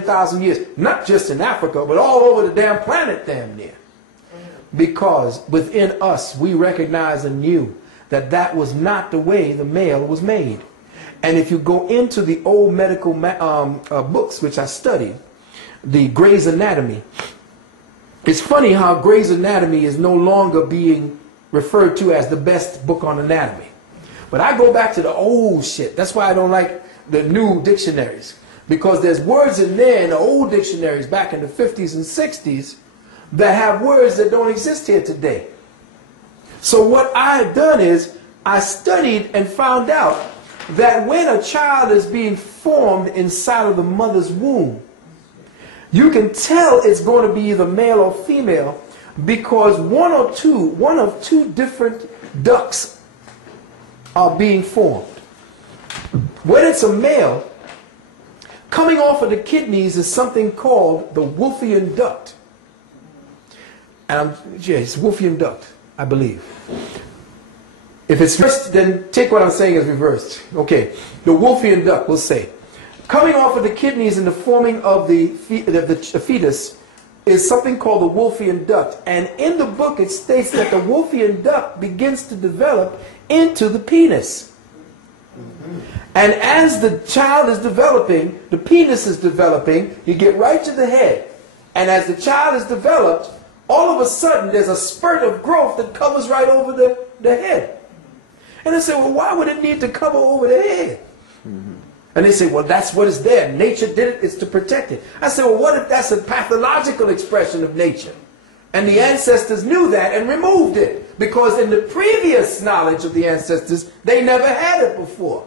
10,000 years, not just in Africa, but all over the damn planet damn near. Because within us, we recognize and knew that that was not the way the male was made. And if you go into the old medical books, which I studied, the Gray's Anatomy, it's funny how Gray's Anatomy is no longer being referred to as the best book on anatomy. But I go back to the old shit. That's why I don't like the new dictionaries. Because there's words in there in the old dictionaries back in the 50s and 60s that have words that don't exist here today. So what I've done is I studied and found out that when a child is being formed inside of the mother's womb, you can tell it's going to be either male or female because one of two different ducts are being formed. When it's a male, coming off of the kidneys is something called the Wolffian duct. And yeah, it's Wolffian duct, I believe. If it's reversed, then take what I'm saying as reversed. Okay, the Wolffian duct, we'll say. Coming off of the kidneys and the forming of the fetus is something called the Wolffian duct. And in the book it states that the Wolffian duct begins to develop into the penis. And as the child is developing, the penis is developing, you get right to the head. And as the child is developed, all of a sudden there's a spurt of growth that covers right over the head. And they say, well, why would it need to cover over the head? And they say, well, that's what is there. Nature did it, it's to protect it. I say, well, what if that's a pathological expression of nature? And the ancestors knew that and removed it. Because in the previous knowledge of the ancestors, they never had it before.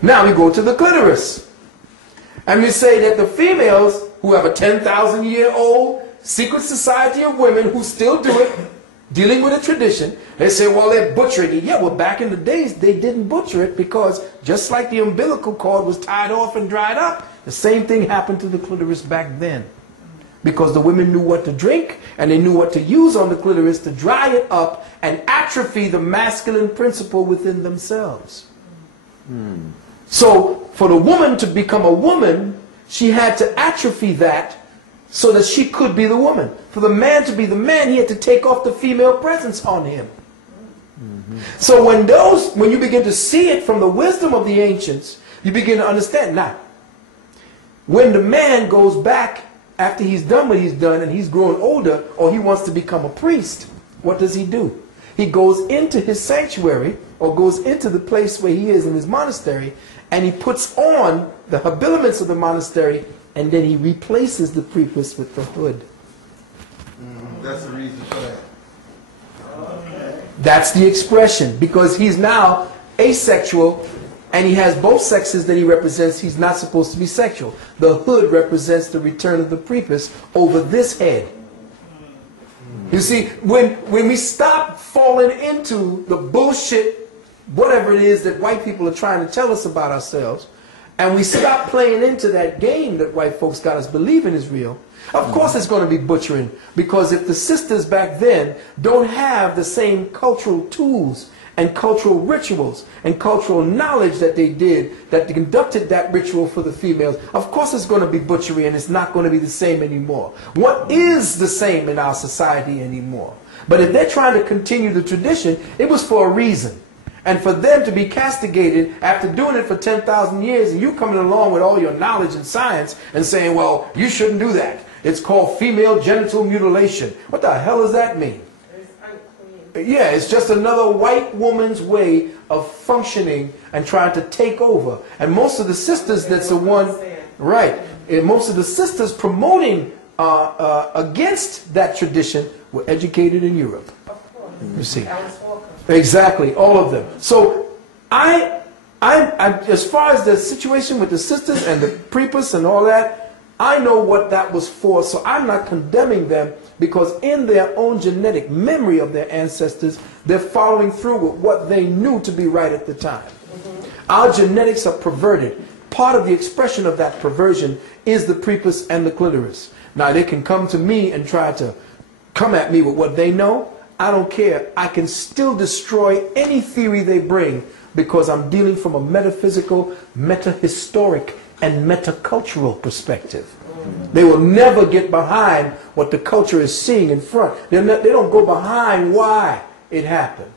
Now we go to the clitoris. And we say that the females who have a 10,000-year-old secret society of women who still do it, dealing with a tradition, they say, well, they're butchering it. Yeah, well, back in the days, they didn't butcher it because just like the umbilical cord was tied off and dried up, the same thing happened to the clitoris back then. Because the women knew what to drink and they knew what to use on the clitoris to dry it up and atrophy the masculine principle within themselves. So for the woman to become a woman, she had to atrophy that so that she could be the woman. For the man to be the man, he had to take off the female presence on him. So when you begin to see it from the wisdom of the ancients, you begin to understand. Now, when the man goes back after he's done what he's done and he's growing older, or he wants to become a priest, what does he do? He goes into his sanctuary or goes into the place where he is in his monastery, and he puts on the habiliments of the monastery, and then he replaces the prepuce with the hood. That's the reason for that. Okay. That's the expression, because he's now asexual and he has both sexes that he represents. He's not supposed to be sexual. The hood represents the return of the prepuce over this head. You see, when we stop falling into the bullshit, whatever it is that white people are trying to tell us about ourselves, and we stop playing into that game that white folks got us believing is real, of course it's going to be butchering. Because if the sisters back then don't have the same cultural tools and cultural rituals and cultural knowledge that they did, that conducted that ritual for the females, of course it's going to be butchery and it's not going to be the same anymore. What is the same in our society anymore? But if they're trying to continue the tradition, it was for a reason. And for them to be castigated after doing it for 10,000 years and you coming along with all your knowledge and science and saying, well, you shouldn't do that. It's called female genital mutilation. What the hell does that mean? Yeah, it's just another white woman's way of functioning and trying to take over. And most of the sisters, that's the one, right, and most of the sisters promoting against that tradition were educated in Europe. You see. Exactly, all of them. So I as far as the situation with the sisters and the prepuce and all that, I know what that was for, so I'm not condemning them, because in their own genetic memory of their ancestors, they're following through with what they knew to be right at the time. Our genetics are perverted. Part of the expression of that perversion is the prepuce and the clitoris. Now they can come to me and try to come at me with what they know. I don't care. I can still destroy any theory they bring, because I'm dealing from a metaphysical, metahistoric and metacultural perspective. They will never get behind what the culture is seeing in front. They don't go behind why it happened.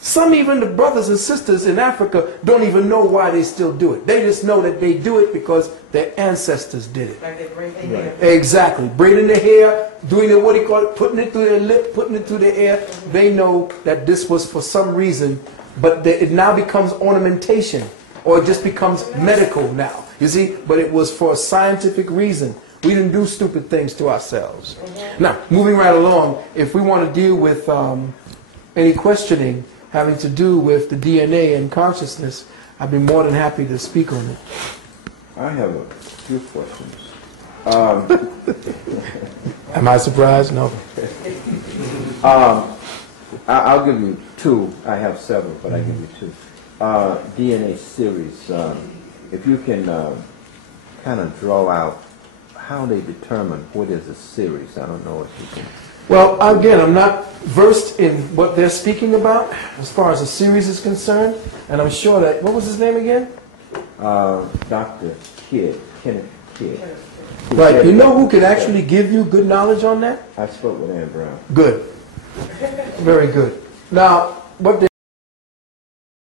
Some, even the brothers and sisters in Africa, don't even know why they still do it. They just know that they do it because their ancestors did it. Like they braid their hair. Exactly. braiding their hair, doing it, what do you call it, putting it through their lip, putting it through their ear. They know that this was for some reason, but it now becomes ornamentation, or it just becomes medical now. You see, but it was for a scientific reason. We didn't do stupid things to ourselves. Now, moving right along, if we want to deal with any questioning having to do with the DNA and consciousness, I'd be more than happy to speak on it. I have a few questions. Am I surprised? No. I'll give you two. I have several, but I give you two. DNA series. If you can kind of draw out how they determine what is a series. I don't know if you can. Well, again, I'm not versed in what they're speaking about as far as a series is concerned, and I'm sure that, what was his name again? Dr. Kenneth Kidd. Right, you know who could actually give you good knowledge on that? I spoke with Ann Brown. Good. Very good. Now, what